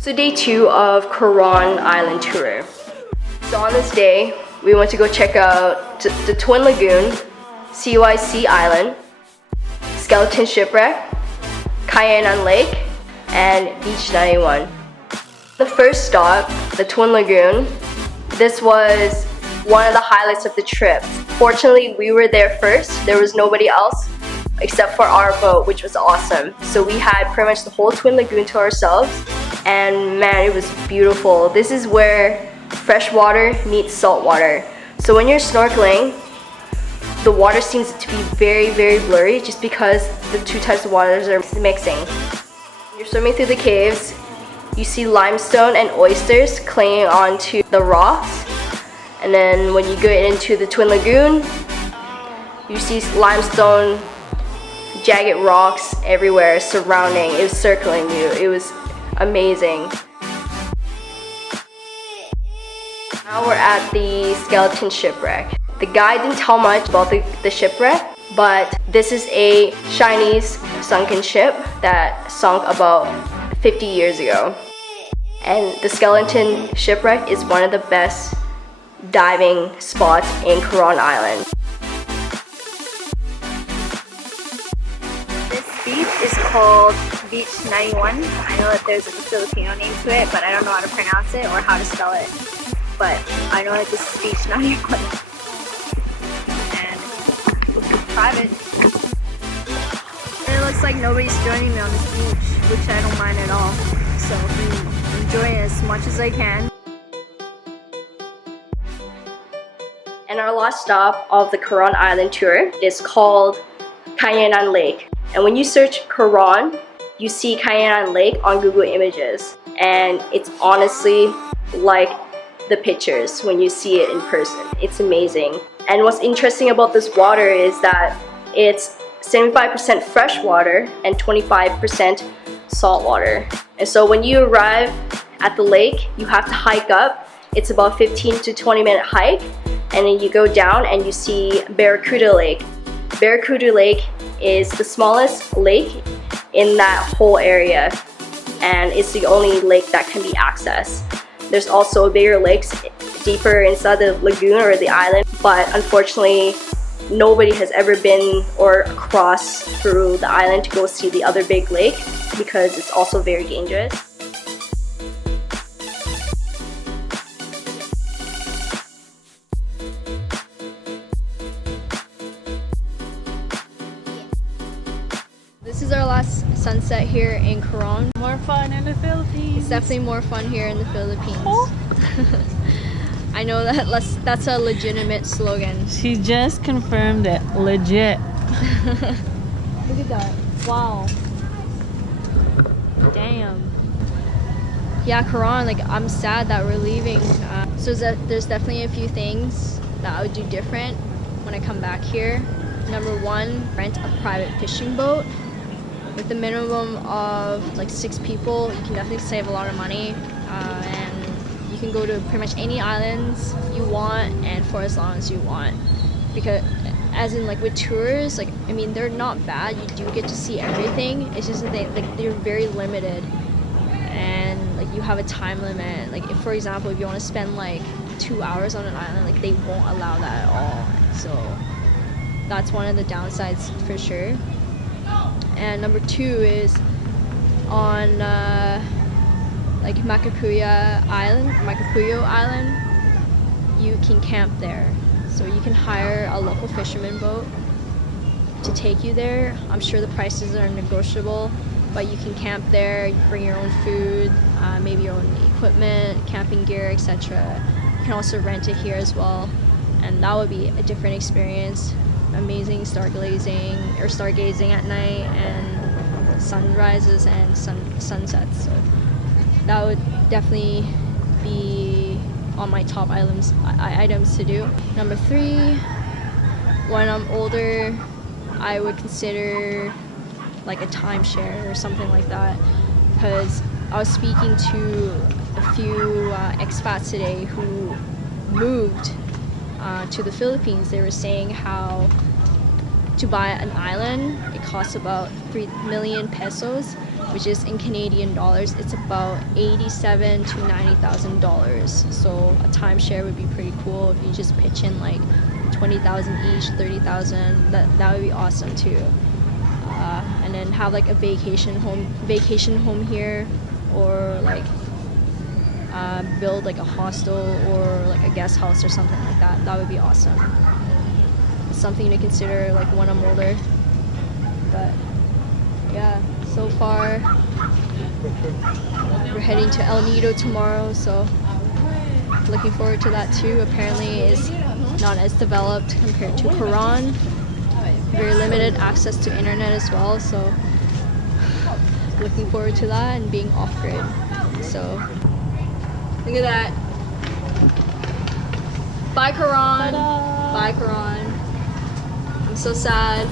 So day 2 of Coron Island tour. So on this day, we went to go check out the Twin Lagoon, CYC Island, Skeleton Shipwreck, Kayangan Lake, and Beach 91. The first stop, the Twin Lagoon, this was one of the highlights of the trip. Fortunately, we were there first. There was nobody else except for our boat, which was awesome. So we had pretty much the whole Twin Lagoon to ourselves, and man, it was beautiful. This is where fresh water meets salt water. So when you're snorkeling, the water seems to be very, very blurry just because the two types of waters are mixing. You're swimming through the caves, you see limestone and oysters clinging onto the rocks. And then when you get into the Twin Lagoon, you see limestone, jagged rocks everywhere surrounding. It was circling you. It was amazing. Now we're at the Skeleton Shipwreck. The guide didn't tell much about the shipwreck, but this is a Chinese sunken ship that sunk about 50 years ago. And the Skeleton Shipwreck is one of the best diving spots in Coron Island. This beach is called Beach 91. I know that there's a Filipino name to it, but I don't know how to pronounce it or how to spell it. But I know that this is Beach 91. And it's private. And it looks like nobody's joining me on this beach, which I don't mind at all. So I'm enjoying it as much as I can. And our last stop of the Coron Island tour is called Kayangan Lake. And when you search Coron, you see Kayangan Lake on Google Images. And it's honestly like the pictures when you see it in person. It's amazing. And what's interesting about this water is that it's 75% fresh water and 25% salt water. And so when you arrive at the lake, you have to hike up. It's about 15 to 20 minute hike. And then you go down and you see Barracuda Lake. Barracuda Lake is the smallest lake in that whole area, and it's the only lake that can be accessed. There's also bigger lakes deeper inside the lagoon or the island, but unfortunately nobody has ever been or crossed through the island to go see the other big lake because it's also very dangerous. This is our last sunset here in Coron. More fun in the Philippines. It's definitely more fun here in the Philippines. Oh. I know that's a legitimate slogan. She just confirmed it. Legit. Look at that. Wow. Damn. Yeah, Coron, like I'm sad that we're leaving. So there's definitely a few things that I would do different when I come back here. Number one, rent a private fishing boat. With a minimum of like 6 people, you can definitely save a lot of money, and you can go to pretty much any islands you want and for as long as you want. Because as in like with tours, like I mean they're not bad, you do get to see everything. It's just that they're very limited, and like you have a time limit. Like if, for example, if you want to spend like 2 hours on an island, like they won't allow that at all. So that's one of the downsides for sure. And number 2 is on like Makapuyo Island, you can camp there. So you can hire a local fisherman boat to take you there. I'm sure the prices are negotiable, but you can camp there, you bring your own food, maybe your own equipment, camping gear, etc. You can also rent it here as well, and that would be a different experience. Amazing stargazing at night, and sunrises and sunsets. So that would definitely be on my top items to do. Number 3, when I'm older, I would consider like a timeshare or something like that, because I was speaking to a few expats today who moved to the Philippines. They were saying how to buy an island, it costs about 3 million pesos, which is in Canadian dollars, it's about $87,000 to $90,000. So a timeshare would be pretty cool if you just pitch in like 20,000 each, 30,000. That would be awesome too. And then have like a vacation home here, or like build like a hostel or like a guest house or something like that. That would be awesome. It's something to consider like when I'm older. But yeah, so far we're heading to El Nido tomorrow, so looking forward to that too. Apparently it's not as developed compared to Coron. Very limited access to internet as well, so looking forward to that and being off-grid. So look at that. Bye Coron. Bye Coron. I'm so sad.